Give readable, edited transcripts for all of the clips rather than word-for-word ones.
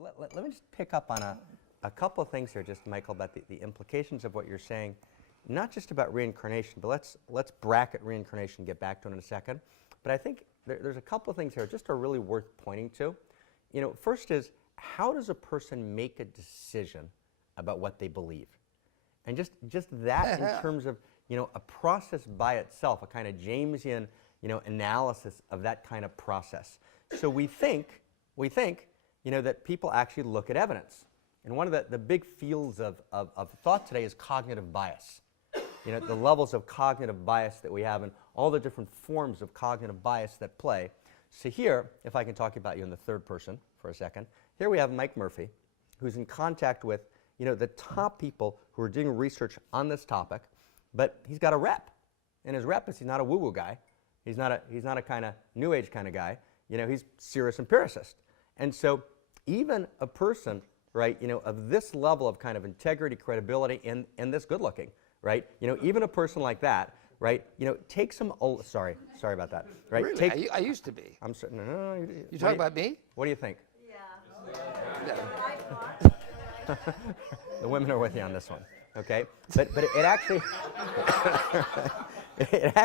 Let me just pick up on a couple of things here, just Michael, about the implications of what you're saying, not just about reincarnation, but let's bracket reincarnation and get back to it in a second. But I think there's a couple of things here just are really worth pointing to. You know, first is, how does a person make a decision about what they believe? And just that in terms of, you know, a process by itself, a kind of Jamesian, you know, analysis of that kind of process. So we think, you know, that people actually look at evidence. And one of the big fields of thought today is cognitive bias. You know, the levels of cognitive bias that we have and all the different forms of cognitive bias that play. So here, if I can talk about you in the third person for a second, here we have Mike Murphy, who's in contact with, you know, the top people who are doing research on this topic, but he's got a rep. And his rep is he's not a woo-woo guy. He's not a kind of new age kind of guy. You know, he's serious empiricist. And so even a person, right, you know, of this level of kind of integrity, credibility, and this good looking, right, you know, even a person like that, right, you know, take some, sorry about that, right? Really? I used to be. I'm sorry, no. You talking about me? What do you think? Yeah. The women are with you on this one, okay? But it actually, it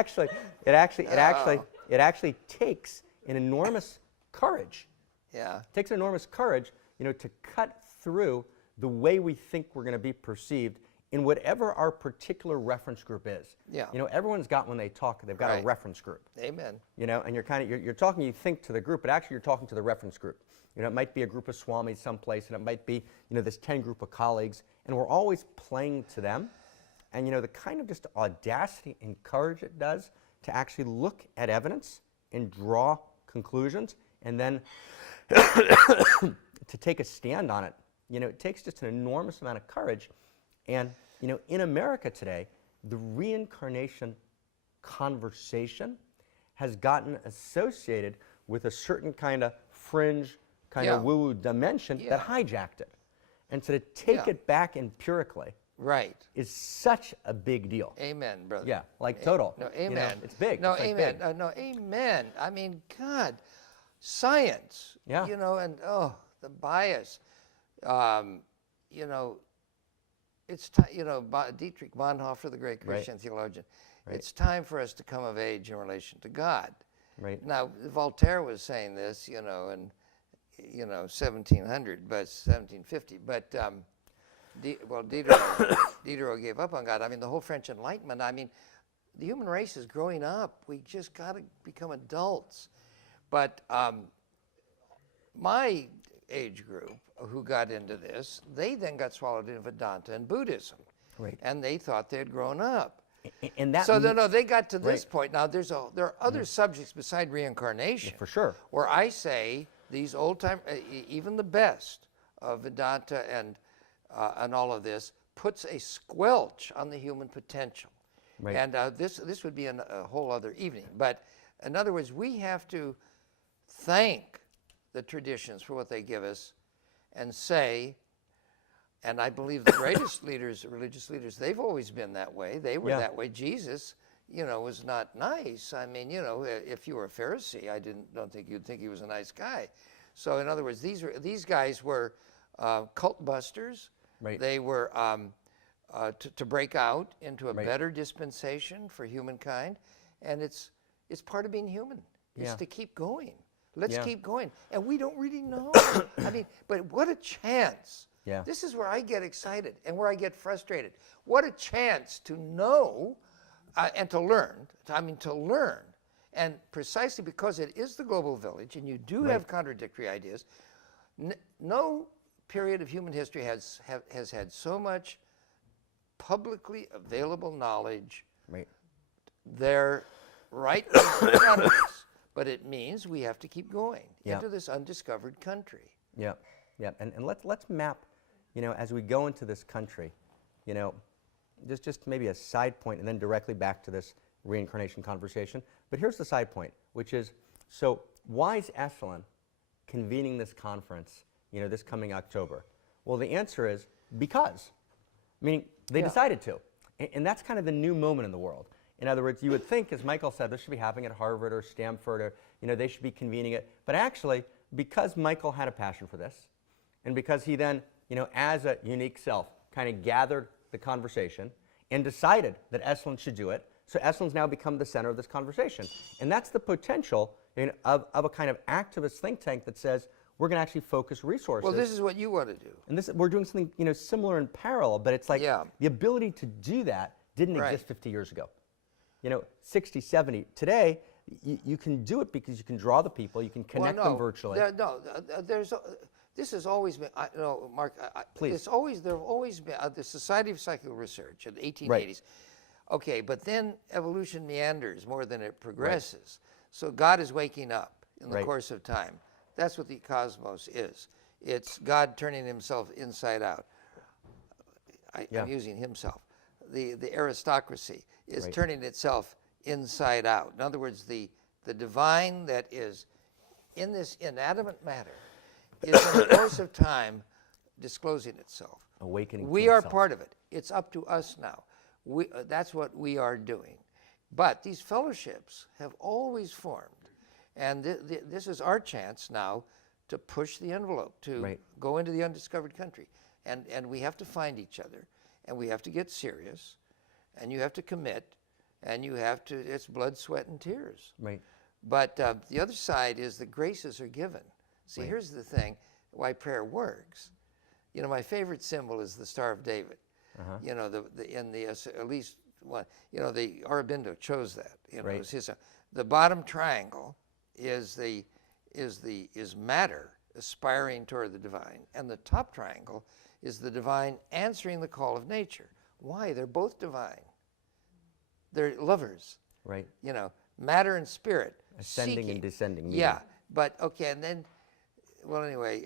actually takes an enormous courage. Yeah. It takes enormous courage, you know, to cut through the way we think we're going to be perceived in whatever our particular reference group is. Yeah. You know, everyone's got, when they talk, they've got a reference group. Amen. You know, and you're talking, you think to the group, but actually you're talking to the reference group. You know, it might be a group of swamis someplace, and it might be, you know, this 10 group of colleagues, and we're always playing to them. And, you know, the kind of just audacity and courage it does to actually look at evidence and draw conclusions, and then to take a stand on it, you know, it takes just an enormous amount of courage. And, you know, in America today, the reincarnation conversation has gotten associated with a certain kind of fringe, kind of woo-woo dimension that hijacked it. And so to take it back empirically is such a big deal. Amen, brother. Yeah, like total. No, amen. You know, it's big. No, it's like amen. big. No, amen. I mean, God, science. Yeah. You know, and the bias. You know, it's time. You know, Dietrich Bonhoeffer, the great Christian theologian. It's time for us to come of age in relation to God. Right. Now, Voltaire was saying this, you know, in 1700, but 1750. But Diderot gave up on God. I mean, the whole French Enlightenment. I mean, the human race is growing up. We just got to become adults. But my age group who got into this, they then got swallowed in Vedanta and Buddhism. Right. And they thought they had grown up. And that So they got to this point. Now there are other subjects beside reincarnation. for sure. Where I say these old time, even the best of Vedanta and all of this puts a squelch on the human potential. Right. And this would be a whole other evening. But in other words, we have to thank the traditions for what they give us, and say. And I believe the greatest leaders, religious leaders, they've always been that way. They were that way. Jesus, you know, was not nice. I mean, you know, if you were a Pharisee, I don't think you'd think he was a nice guy. So in other words, these guys were cult busters. Right. They were to break out into a better dispensation for humankind, and it's part of being human. It's to keep going. Let's keep going. And we don't really know. I mean, but what a chance. Yeah. This is where I get excited and where I get frustrated. What a chance to know and to learn. I mean, to learn. And precisely because it is the global village and you do have contradictory ideas, no period of human history has had so much publicly available knowledge there right in front of us. But it means we have to keep going into this undiscovered country. Yeah, yeah, and let's map, you know, as we go into this country, you know, just maybe a side point and then directly back to this reincarnation conversation. But here's the side point, which is, so why is Esalen convening this conference, you know, this coming October? Well, the answer is because, meaning they decided to, and that's kind of the new moment in the world. In other words, you would think, as Michael said, this should be happening at Harvard or Stanford, or, you know, they should be convening it. But actually, because Michael had a passion for this, and because he then, as a unique self, kind of gathered the conversation and decided that Esalen should do it, so Esalen's now become the center of this conversation. And that's the potential of a kind of activist think tank that says, we're going to actually focus resources. Well, this is what you want to do. And we're doing something similar in parallel, but it's like Yeah. the ability to do that didn't Right. exist 50 years ago. 60, 70. Today, you can do it because you can draw the people, you can connect them virtually. This has always been, Mark, Please. there have always been, the Society of Psychical Research in the 1880s. Okay, but then evolution meanders more than it progresses. So God is waking up in the course of time. That's what the cosmos is. It's God turning himself inside out. I'm using himself. The aristocracy is turning itself inside out. In other words, the divine that is in this inanimate matter is in the course of time disclosing itself. Awakening. We to are itself. part of it. It's up to us now. That's what we are doing. But these fellowships have always formed. And this is our chance now to push the envelope, to go into the undiscovered country. And we have to find each other. And we have to get serious. And you have to commit. And you have to, it's blood, sweat, and tears. Right. But the other side is the graces are given. See, here's the thing, why prayer works. My favorite symbol is the Star of David. At least one, the Aurobindo chose that. It was his. The bottom triangle is matter aspiring toward the divine, and the top triangle is the divine answering the call of nature. Why? They're both divine. They're lovers. Right. Matter and spirit. Ascending seeking. and descending. Yeah, but okay, and then, well, anyway,